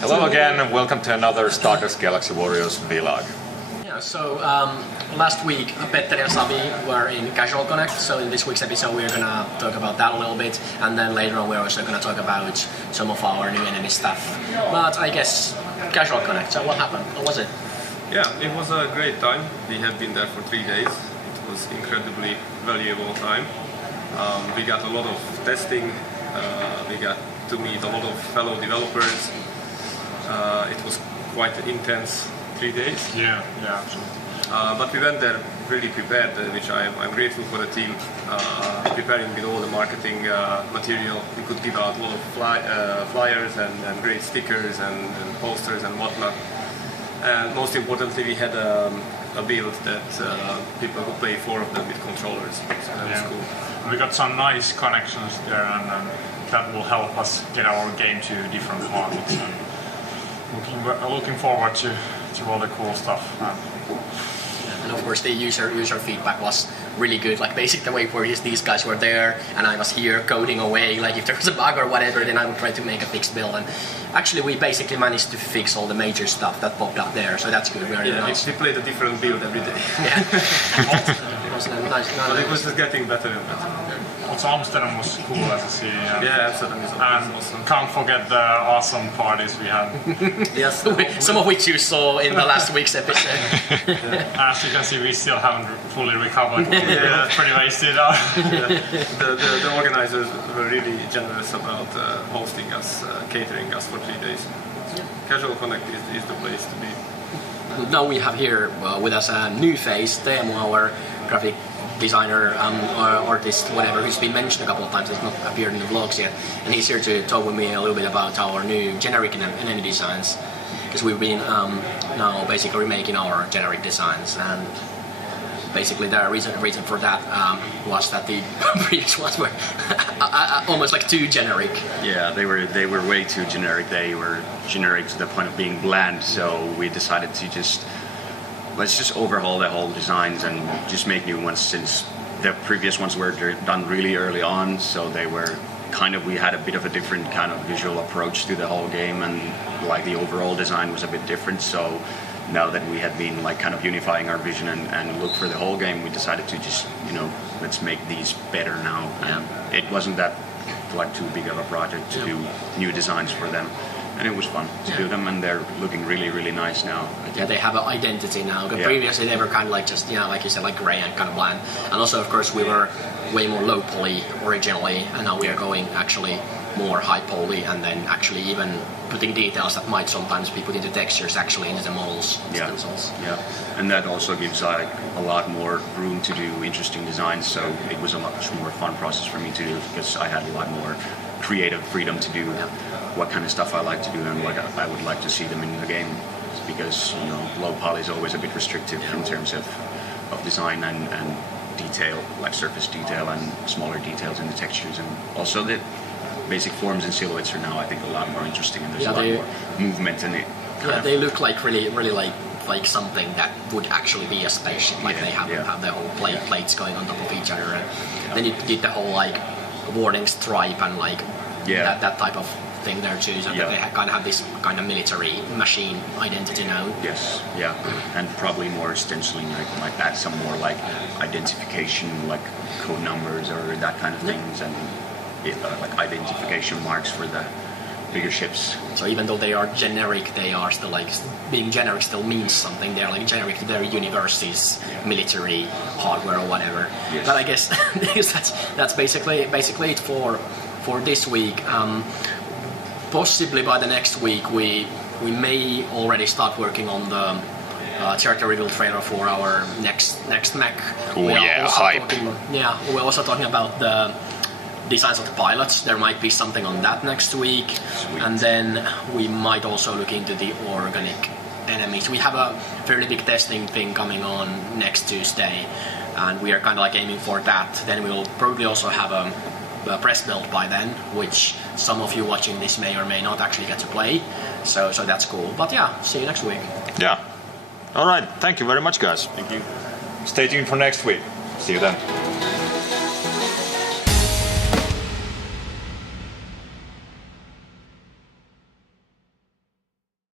Hello again and welcome to another Stardust Galaxy Warriors vlog. Yeah, so last week Petteri and Savi were in Casual Connect, so in this week's episode we're gonna talk about that a little bit, and then later on we're also gonna talk about some of our new enemy stuff. But I guess Casual Connect, so what happened? What was it? Yeah, it was a great time. We have been there for 3 days. It was incredibly valuable time. We got a lot of testing, we got to meet a lot of fellow developers. It was quite an intense 3 days. Yeah, absolutely. But we went there really prepared, which I'm grateful for the team, preparing with all the marketing material. We could give out a lot of flyers and great stickers and posters and whatnot. And most importantly, we had a build that people could play 4 of them with controllers. So that was cool. We got some nice connections there, and that will help us get our game to different markets. And looking forward to all the cool stuff. And of course the user feedback was really good, like basically the way where these guys were there and I was here coding away, like if there was a bug or whatever then I would try to make a fixed build, and actually we basically managed to fix all the major stuff that popped up there, so that's good. Very nice. We played a different build every day. Yeah. It was nice. But it was just getting better and better. Also Amsterdam was cool as a city. Yeah, Amsterdam is awesome. Can't forget the awesome parties we had. Yes, some of which you saw in the last week's episode. As you can see, we still haven't fully recovered. Yeah. Pretty wasted. The organizers were really generous about hosting us, catering us for 3 days. Casual Connect is the place to be. Now we have here with us a new face, Teemu, our graphic designer, artist, whatever, who's been mentioned a couple of times. He's not appeared in the vlogs yet, and he's here to talk with me a little bit about our new generic enemy designs, because we've been now basically remaking our generic designs, and basically the reason for that was that the previous ones were almost like too generic. Yeah, they were way too generic. They were generic to the point of being bland. So we decided to let's just overhaul the whole designs and just make new ones, since the previous ones were done really early on. So they were we had a bit of a different kind of visual approach to the whole game, and like the overall design was a bit different. So now that we had been like kind of unifying our vision and look for the whole game, we decided to just, let's make these better now. And it wasn't that like too big of a project to do new designs for them. And it was fun to do them, and they're looking really, really nice now. Yeah, they have an identity now. Previously they were kind of like just, like you said, like grey and kind of bland. And also, of course, we were way more low poly originally, and now we are going actually more high poly, and then actually even putting details that might sometimes be put into textures actually into the models themselves. Yeah, and that also gives like a lot more room to do interesting designs. So it was a much more fun process for me to do, because I had a lot more creative freedom to do what kind of stuff I like to do and what I would like to see them in the game, because low poly is always a bit restrictive in terms of design and detail, like surface detail and smaller details in the textures, and also the basic forms and silhouettes are now I think a lot more interesting, and there's a lot more movement in it. Yeah, they look like really like something that would actually be a spaceship, like they have the whole plates going on top of each other, and then you did the whole like warning stripe and like that type of thing there too, so that they kind of have this kind of military machine identity now. Yes, and probably more stenciling, like add some more like identification, like code numbers or that kind of things, and like identification marks for the bigger ships. So even though they are generic, they are still like, being generic still means something. They're like generic to their universe's military hardware or whatever. Yes. But I guess that's basically it for this week. Possibly by the next week we may already start working on the character reveal trailer for our next mech. Hype. We're also talking about the designs of the pilots. There might be something on that next week. Sweet. And then we might also look into the organic enemies. We have a fairly big testing thing coming on next Tuesday, and we are kind of like aiming for that. Then we will probably also have a press build by then, which some of you watching this may or may not actually get to play, so that's cool. But see you next week. Alright, thank you very much guys. Thank you. Stay tuned for next week. See you then.